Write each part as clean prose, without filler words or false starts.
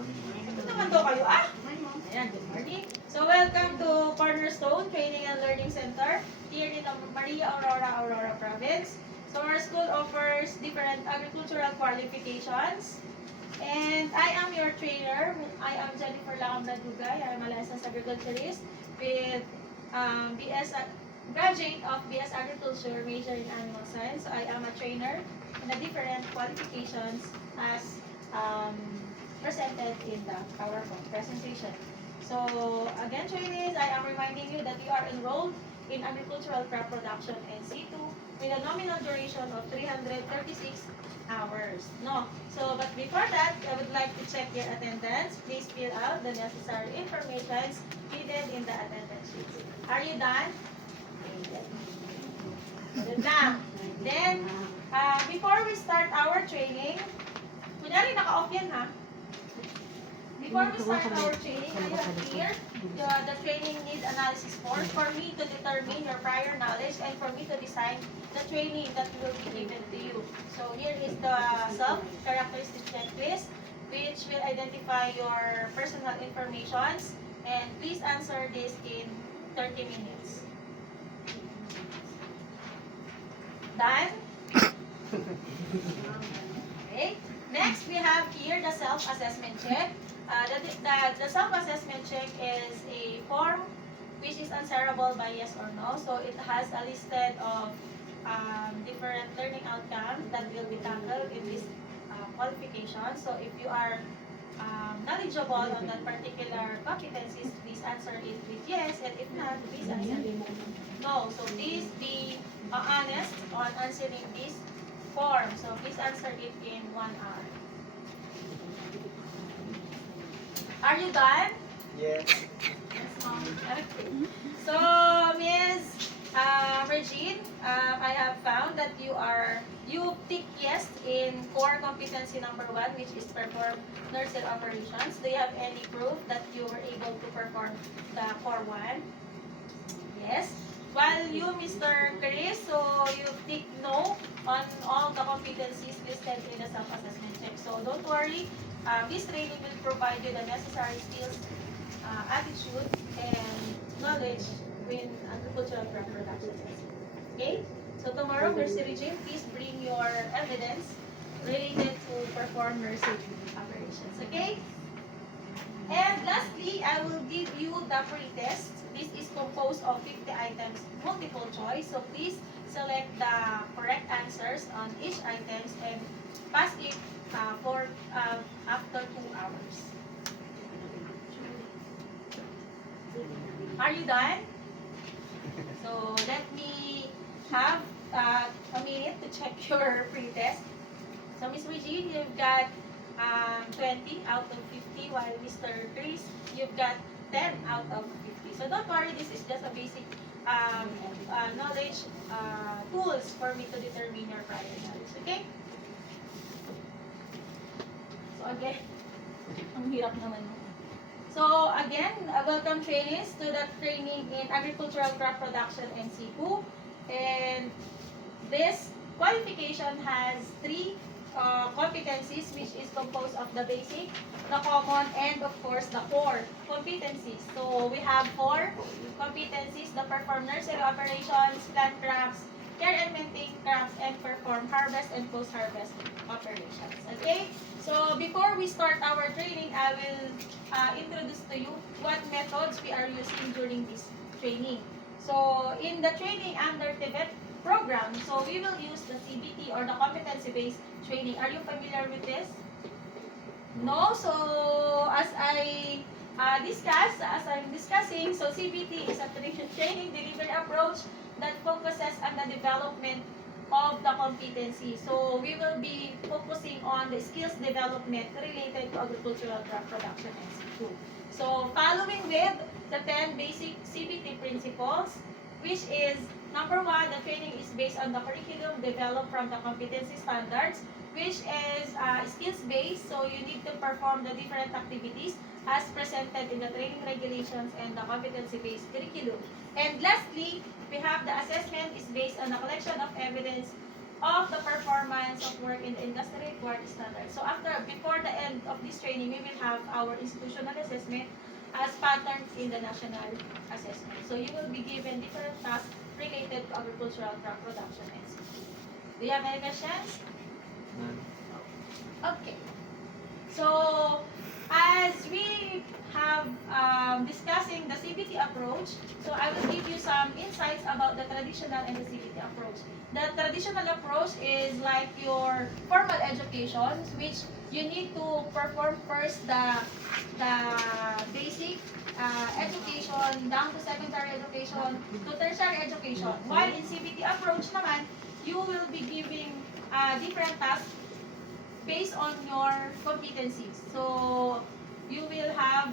Ito naman daw kayo, Ayan, good morning. So, welcome to Cornerstone Training and Learning Center here in the Maria Aurora Province. So, our school offers different agricultural qualifications. And I am your trainer. I am Jennifer Lacambladugay. I am a licensed agriculturist with graduate of BS Agriculture, major in Animal Science. So, I am a trainer in the different qualifications as presented in the PowerPoint presentation. So, again, trainees, I am reminding you that you are enrolled in Agricultural Crop Production NC2 with a nominal duration of 336 hours. No. So, but before that, I would like to check your attendance. Please fill out the necessary information needed in the attendance sheet. Are you done? Good na. Then, before we start our training, kunyari naka-off yan ha. Before we start our training, I have here the training need analysis form for me to determine your prior knowledge and for me to design the training that will be given to you. So here is the self-characteristic checklist which will identify your personal informations, and please answer this in 30 minutes. Done? Okay. Next, we have here the self-assessment check. The self-assessment check is a form which is answerable by yes or no. So it has a listed of different learning outcomes that will be tackled in this qualification. So if you are knowledgeable on that particular competencies, please answer it with yes, and if not, please answer it with no. So please be honest on answering this form. So please answer it in 1 hour. Are you done? Yes. Okay. So, Ms. Regine, I have found that you tick yes in core competency number 1, which is perform nursery operations. Do you have any proof that you were able to perform the core 1? Yes. While you, Mr. Chris, so you tick no on all the competencies listed in the self-assessment check. So don't worry, this training will provide you the necessary skills, attitude, and knowledge in agricultural crop production. Okay? So tomorrow, Nursery Regime, please bring your evidence related to perform nursery operations. Okay? And lastly, I will give you the pre-test. This is composed of 50 items, multiple choice. So please select the correct answers on each items and pass it after 2 hours. Are you done? So let me have a minute to check your pre-test. So Ms. Regine, you've got 20 out of 50, while Mr. Chris, you've got 10 out of 50. So don't worry, this is just a basic knowledge tools for me to determine your prior knowledge. Okay? So again, ang hirap naman. So again, welcome trainees to the training in Agricultural Crop Production NC2. And this qualification has 3 competencies, which is composed of the basic, the common, and of course the core competencies. So we have 4 competencies: the perform nursery operations, plant crops, care and maintain crops, and perform harvest and post-harvest operations. Okay? So before we start our training, I will introduce to you what methods we are using during this training. So in the training under TVET program, so we will use the CBT or the competency-based training. Are you familiar with this? No? So as I'm discussing, so CBT is a training delivery approach that focuses on the development of the competency. So we will be focusing on the skills development related to agricultural crop production NC2. So following with the 10 basic CBT principles, which is number 1, the training is based on the curriculum developed from the competency standards, which is skills-based. So you need to perform the different activities as presented in the training regulations and the competency-based curriculum. And lastly, we have the assessment is based on the collection of evidence of the performance of work in the industry required standard. So before the end of this training, we will have our institutional assessment as patterned in the national assessment. So you will be given different tasks related to agricultural crop production and safety. Do you have any questions? Okay. So, as we have discussing the CBT approach, so I will give you some insights about the traditional and the CBT approach. The traditional approach is like your formal education, which you need to perform first the basic education down to secondary education to tertiary education. While in CBT approach naman, you will be giving different tasks based on your competencies. So, you will have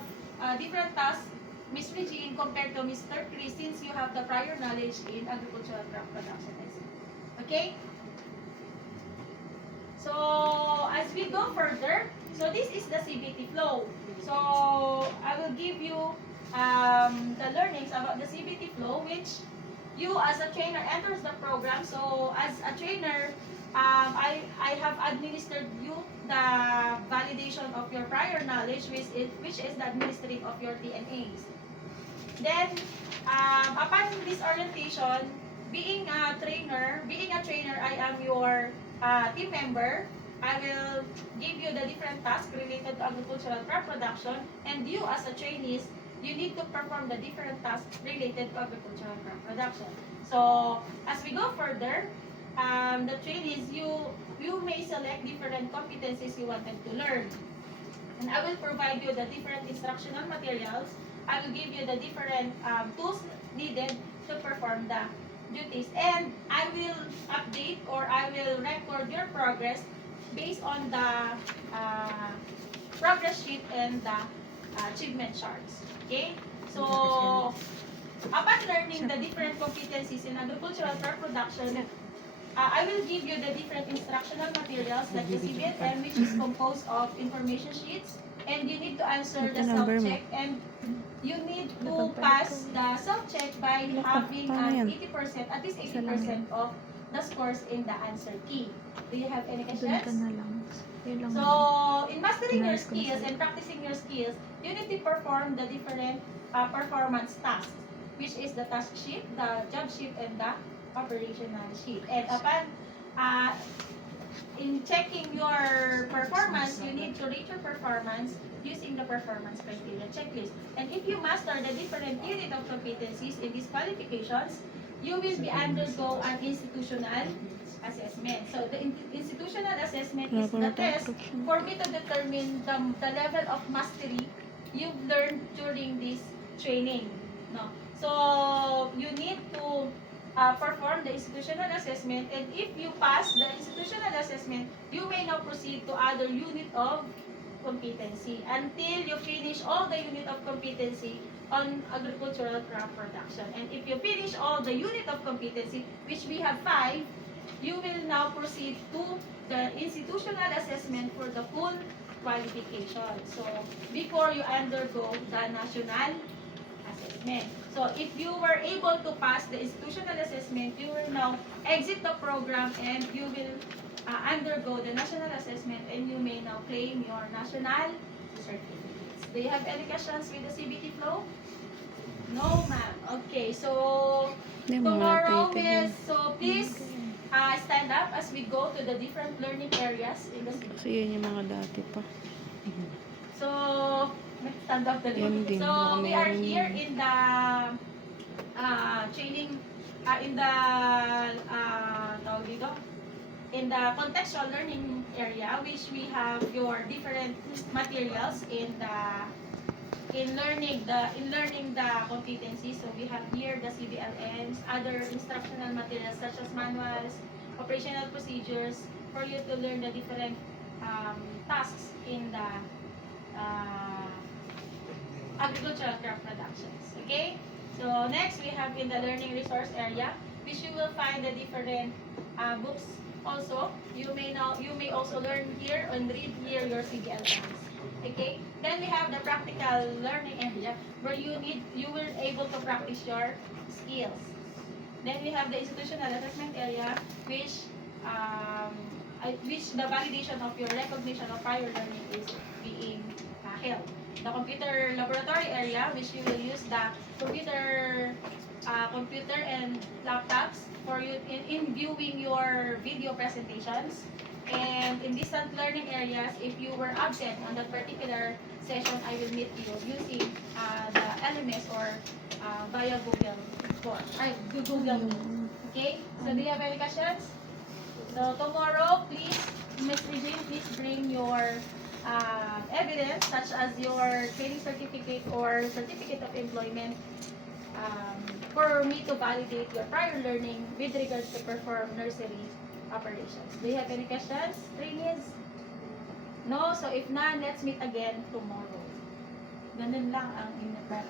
different tasks, Ms. Regine, compared to Mr. Chris, since you have the prior knowledge in agricultural crop production. Okay? So, as we go further, so this is the CBT flow. So, I will give you the learnings about the CBT flow, which you as a trainer enters the program. So, as a trainer, I have administered you the validation of your prior knowledge, which is the administrative of your TNAs. Then, upon this orientation, being a trainer, I am your team member. I will give you the different tasks related to agricultural crop production, and you as a trainees, you need to perform the different tasks related to agricultural crop production. So, as we go further, the trainees, you may select different competencies you wanted to learn. And I will provide you the different instructional materials. I will give you the different tools needed to perform the duties. And I will update or I will record your progress based on the progress sheet and the achievement charts. Okay? So, upon learning the different competencies in agricultural crop production, I will give you the different instructional materials like the CBNM, which is composed of information sheets, and you need to answer the self-check, and you need to pass the self-check by having an 80%, at least 80% of the scores in the answer key. Do you have any questions? So, in mastering your skills and practicing your skills, you need to perform the different performance tasks, which is the task sheet, the job sheet, and the operational sheet. And upon in checking your performance, you need to rate your performance using the performance criteria checklist. And if you master the different unit of competencies in these qualifications, you will be undergo an institutional assessment. So the institutional assessment is the test for me to determine the level of mastery you've learned during this training. No. So you need to perform the institutional assessment, and if you pass the institutional assessment, you may now proceed to other unit of competency until you finish all the unit of competency on agricultural crop production. And if you finish all the unit of competency, which we have 5, you will now proceed to the institutional assessment for the full qualification. So, before you undergo the national assessment. So, if you were able to pass the institutional assessment, you will now exit the program and you will undergo the national assessment, and you may now claim your national certificates. Do you have any questions with the CBT flow? No, ma'am. Okay, so tomorrow, miss, so please stand up as we go to the different learning areas in the CBT. Kasi yun yung mga dati pa. So, stand up the link. So, we are here in the training, in the tawag dito, in the contextual learning area, which we have your different materials in learning the competencies. So we have here the CBLNs, other instructional materials such as manuals, operational procedures for you to learn the different tasks in the agricultural crop productions. Okay? So next we have in the learning resource area, which you will find the different books. Also, you may also learn here and read here your CBLNs. Okay? Then we have the practical learning area where you will able to practice your skills. Then we have the institutional assessment area, which which the validation of your recognition of prior learning is being held. The computer laboratory area, which you will use the computer and laptops for you in viewing your video presentations. And in distant learning areas, if you were absent on that particular session, I will meet you using the LMS or via Google Google Meet. Okay? So do you have any questions? So tomorrow, please, Ms. Regine, please bring your evidence such as your training certificate or certificate of employment for me to validate your prior learning with regards to perform nursery operations. Do you have any questions, trainees? No? So if none, let's meet again tomorrow. Ganun lang ang in-plan